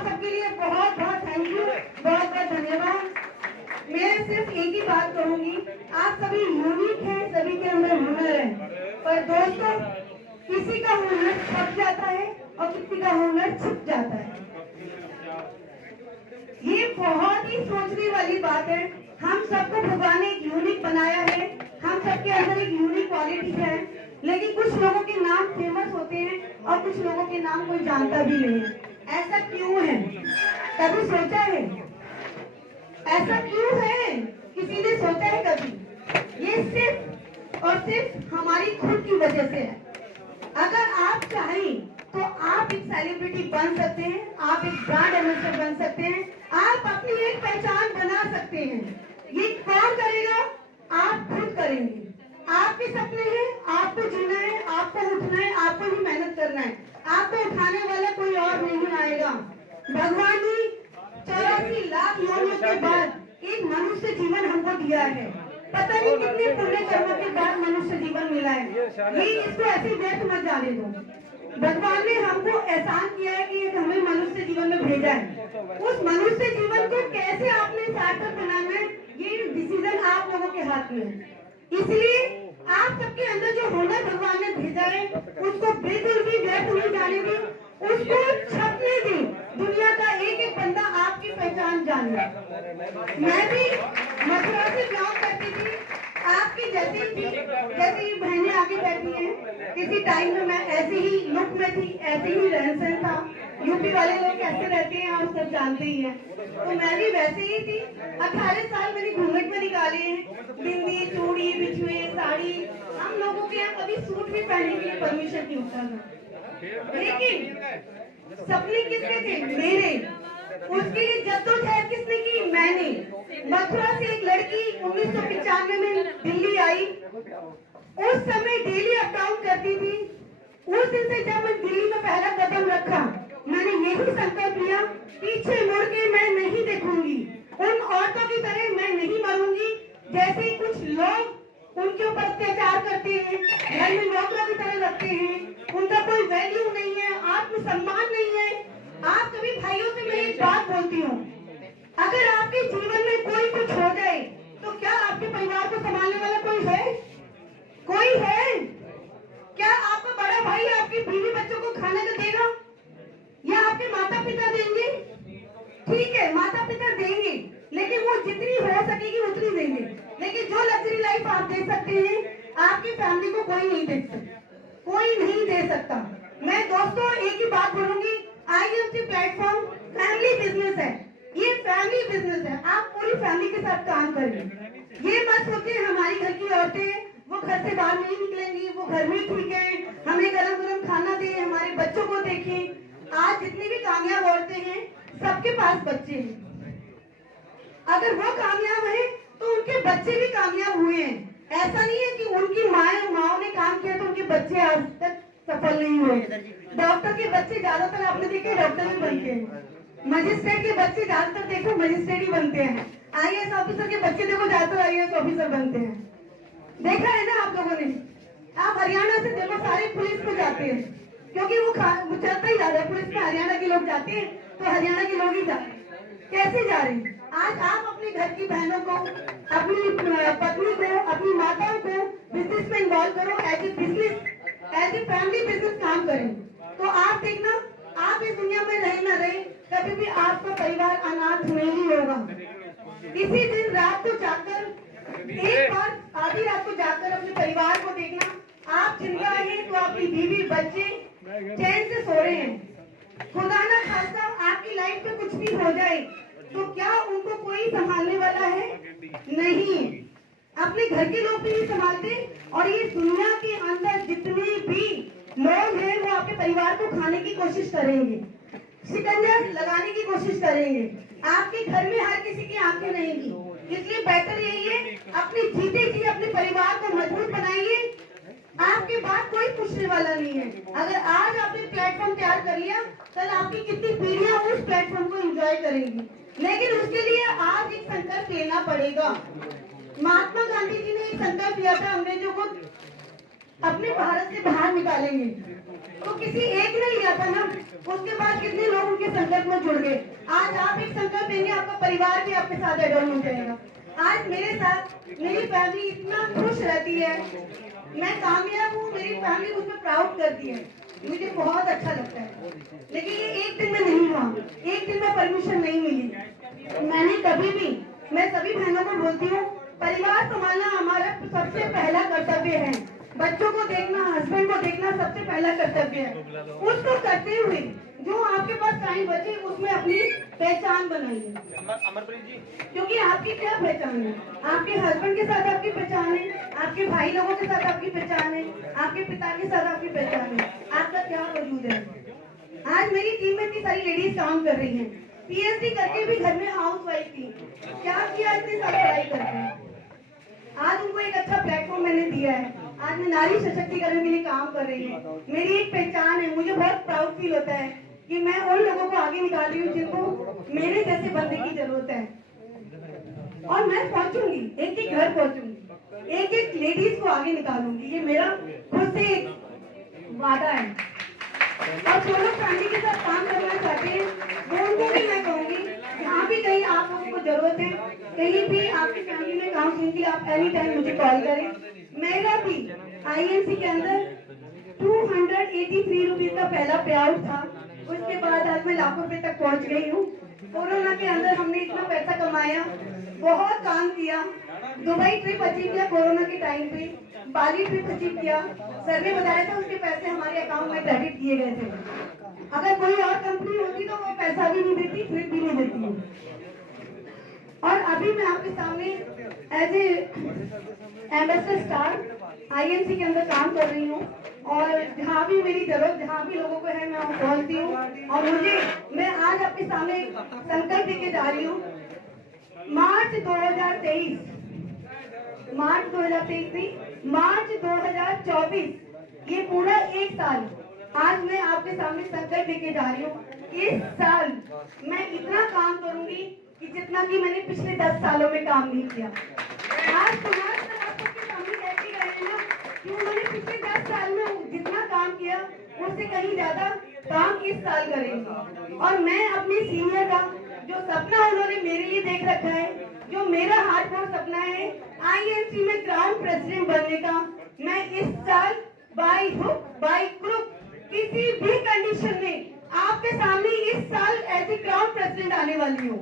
आप सबके लिए बहुत बहुत थैंक यू, बहुत बहुत धन्यवाद। मैं सिर्फ एक ही बात कहूंगी, आप सभी यूनिक हैं, सभी के अंदर हुनर है, पर दोस्तों किसी का हुनर छप जाता है और किसी का हुनर छिप जाता है। ये बहुत ही सोचने वाली बात है। हम सबको भगवान ने एक यूनिक बनाया है, हम सबके अंदर एक यूनिक क्वालिटी है, लेकिन कुछ लोगों के नाम फेमस होते हैं और कुछ लोगों के नाम कोई जानता भी नहीं है। ऐसा क्यों है? कभी सोचा है ऐसा क्यों है? किसी ने सोचा है कभी? ये सिर्फ और सिर्फ हमारी खुद की वजह से है। अगर आप चाहें तो आप एक सेलिब्रिटी बन सकते हैं, आप एक ब्रांड एम्बेसडर बन सकते हैं, आप अपनी एक पहचान बना सकते हैं। ये कौन करेगा? आप खुद करेंगे। आपके सपने हैं, आपको जीना है, आपको उठना है, आपको ही मेहनत करना है। आपको उठाने वाला कोई और नहीं आएगा। भगवान ने 84 लाख योनियों के बाद एक मनुष्य जीवन हमको दिया है। पता नहीं कितने पुण्य कर्मों के बाद मनुष्य जीवन मिला है। ये इसको ऐसे व्यर्थ मत जाने दो। भगवान ने हमको एहसान किया है कि हमें मनुष्य जीवन में भेजा है। उस मनुष्य जीवन को कैसे आपने सार्थक बनाना है, ये डिसीजन आप लोगों के हाथ में है। इसलिए आप सबके अंदर जो हुनर भगवान ने भेजा है उसको बिल्कुल भी व्यर्थ नहीं जाने दें, उसको छपने दें। दुनिया का एक एक बंदा आपकी पहचान जाने। मैं भी मथुरा से बिलोंग करती थी, आपकी जैसे ही बहनें आगे बैठी हैं। किसी टाइम में मैं ऐसे ही लुक में थी, ऐसे ही रहन सहन था। यूपी वाले लोग कैसे रहते हैं आप सब जानते ही हैं, तो मैं भी वैसे ही थी। 18 साल मैंने घूंघट में निकाले हैं, बिंदी, चूड़ी, बिछुए, साड़ी। हम लोगों के यहाँ कभी सूट भी पहनने के लिए परमिशन नहीं होता था, लेकिन सपने किसके थे? मेरे। उसके लिए जद्दोजहद किसने की? मैंने। मथुरा से एक लड़की 1995 में दिल्ली आई। उस समय डेली अप डाउन करती थी। उस दिन से जब मैं दिल्ली में पहला कदम रखा, मैंने यही संकल्प लिया, पीछे मुड़ के मैं नहीं देखूंगी। उन औरतों की तरह मैं नहीं मरूंगी जैसे कुछ लोग उनके ऊपर अत्याचार करते हैं, घर में नौकरों की तरह रखते हैं, उनका कोई वैल्यू नहीं है, आत्मसम्मान नहीं है। आप सभी भाइयों से मैं एक बात बोलती हूँ, अगर आपके जीवन में कोई कुछ हो जाए तो क्या आपके परिवार को संभालने वाला कोई है? कोई है? क्या आपका बड़ा भाई आपकी बीवी बच्चों को खाने को देगा या आपके माता पिता देंगे? ठीक है, माता पिता देंगे, लेकिन वो जितनी हो सकेगी उतनी देंगे। लेकिन जो लग्जरी लाइफ आप दे सकते हैं, आपकी फैमिली को कोई नहीं दे सकता, कोई नहीं दे सकता। मैं दोस्तों एक ही बात बोलूंगी, IFC प्लेटफॉर्म फैमिली बिजनेस है। ये फैमिली बिजनेस है, आप पूरी फैमिली के साथ काम करें। ये मत सोचिए हमारी घर की औरतें वो घर से बाहर नहीं निकलेंगी, वो घर में ठीक है, हमें गरम गरम खाना दे, हमारे बच्चों को देखें। आज जितनी भी कामयाब औरतें हैं सबके पास बच्चे हैं। अगर वो कामयाब है तो उनके बच्चे भी कामयाब हुए हैं। ऐसा नहीं है कि उनकी माओ ने काम किया तो उनके बच्चे आज तक सफल नहीं हुए। डॉक्टर के बच्चे ज्यादातर आपने देखे डॉक्टर ही बनते हैं, मजिस्ट्रेट के बच्चे ज्यादातर देखो मजिस्ट्रेट ही बनते हैं, IAS ऑफिसर के बच्चे देखो ज्यादातर IAS ऑफिसर बनते हैं। देखा है ना आप लोगों ने? आप हरियाणा से देखो सारे पुलिस को जाते हैं, क्योंकि वो चलता ही जा रहा है। पुलिस में हरियाणा के लोग जाते हैं तो हरियाणा के लोग ही जाते हैं। कैसे जा रहे हैं? आज आप अपने घर की बहनों को, अपनी पत्नी को, अपनी माताओं को बिजनेस में इन्वॉल्व करो, as a business, as a family business काम करें, तो आप देखना आप इस दुनिया में रहे ना रहे, कभी भी आपका परिवार अनाथ नहीं होगा। इसी दिन रात को जाकर, एक बार आधी रात को जाकर अपने परिवार को देखना, आप जिंदा हैं तो आपकी बीवी बच्चे चैन से सो रहे हैं। खुदा ना खास्ता आपकी लाइफ में कुछ भी हो जाए तो क्या उनको कोई संभालने वाला है? नहीं, अपने घर के लोग भी नहीं संभालते, और ये दुनिया के अंदर जितने भी लोग हैं वो आपके परिवार को खाने की कोशिश करेंगे, शिकंजा लगाने की कोशिश करेंगे। आपके घर में हर किसी की आंखें रहेंगी। इसलिए बेहतर यही है, अपने जीते जी अपने परिवार को मजबूत बनाइए। आपके बाद कोई पूछने वाला नहीं है। अगर आज आपने प्लेटफॉर्म तैयार कर लिया, कल आपकी कितनी पीढ़ियां उस प्लेटफॉर्म को एंजॉय करेंगी, लेकिन उसके लिए आज एक संकल्प लेना पड़ेगा। महात्मा गांधी जी ने एक संकल्प लिया था, अंग्रेजों को अपने भारत से बाहर निकालेंगे, तो किसी एक ने लिया था ना, उसके बाद कितने लोग उनके संकल्प में जुड़ गए। आज आप एक संकल्प लेंगे, आपका परिवार भी आपके साथ एड ऑन हो जाएगा। आज मेरे साथ मेरी फैमिली इतना खुश रहती है, मैं कामयाब हूँ, मेरी फैमिली मुझ पर प्राउड करती है, मुझे बहुत अच्छा लगता है। लेकिन ये एक दिन में नहीं हुआ, एक दिन में परमिशन नहीं मिली। मैंने कभी भी, मैं सभी बहनों को बोलती हूँ, परिवार संभालना हमारा सबसे पहला कर्तव्य है। बच्चों को देखना, हस्बैंड को देखना सबसे पहला कर्तव्य है। उसको करते हुए जो आपके पास टाइम बचे उसमें अपनी पहचान बनाइए। अमरप्रीत जी, क्योंकि आपकी क्या पहचान है? आपके हस्बैंड के साथ आपकी पहचान है, आपके भाई लोगों के साथ आपकी पहचान है, आपके पिता के साथ आपकी पहचान है, आपका क्या वजूद है? आज मेरी टीम में इतनी सारी लेडीज काम कर रही हैं, पीएचडी करके भी घर में हाउस वाइफ थी। क्या किया इतनी सारी पढ़ाई करके? आज उनको एक अच्छा प्लेटफॉर्म मैंने दिया है। आज मैं नारी सशक्तिकरण के लिए काम कर रही हूँ। मेरी एक पहचान है, मुझे बहुत प्राउड फील होता है कि मैं उन लोगों को आगे निकाल रही हूँ जिनको मेरे जैसे बंदे की जरूरत है। और मैं पहुंचूंगी, एक एक घर पहुंचूंगी, एक एक लेडीज को आगे निकालूंगी, ये मेरा खुद से एक वादा है। और जो लोग फैमिली के साथ काम करना चाहते हैं वो उनको भी मैं कहूंगी, जहाँ भी कहीं आप लोगों को जरूरत है, कहीं भी आपकी फैमिली में काउंसलिंग के लिए आप एनी टाइम मुझे कॉल करें। मेरा भी आईएनसी के अंदर 283 रुपीज का पहला पे आउट था, उसके बाद आज मैं लाखों रुपए तक पहुंच गई हूँ। कोरोना के अंदर हमने इतना पैसा कमाया, बहुत काम किया, दुबई ट्रिप अचीव किया कोरोना के टाइम पे, बाली ट्रिप अचीव किया। सर ने बताया था उसके पैसे हमारे अकाउंट में क्रेडिट किए गए थे। अगर कोई और कंपनी होती तो वो पैसा भी नहीं देती, ट्रिप भी नहीं देती। और अभी मैं आपके सामने as a ambassador star INC के अंदर काम कर रही हूँ। और जहाँ भी मेरी जरूरत, जहाँ भी लोगों को है, मैं वहाँ पहुँचती हूँ। और मैं आज आपके सामने संकल्प लेके जा रही हूँ। मार्च 2023 नहीं, मार्च 2024, ये पूरा एक साल आज मैं आपके सामने संकल्प लेके जा रही हूँ। इस साल मैं इतना काम करूंगी कि जितना कि मैंने पिछले 10 सालों में काम नहीं किया। आज तुम्हारे साथ आप सबके सामने कहती रहे ना कि मैंने पिछले 10 साल में जितना काम किया उससे कहीं ज्यादा काम इस साल करेंगे। और मैं अपने सीनियर का जो सपना उन्होंने मेरे लिए देख रखा है, जो मेरा हार्डकोर सपना है आईएनसी में क्राउन प्रेसिडेंट बनने का, मैं इस साल बाय हुक बाय क्रुक किसी भी कंडीशन में आपके सामने इस साल ऐसी क्राउन प्रेसिडेंट आने वाली हूँ।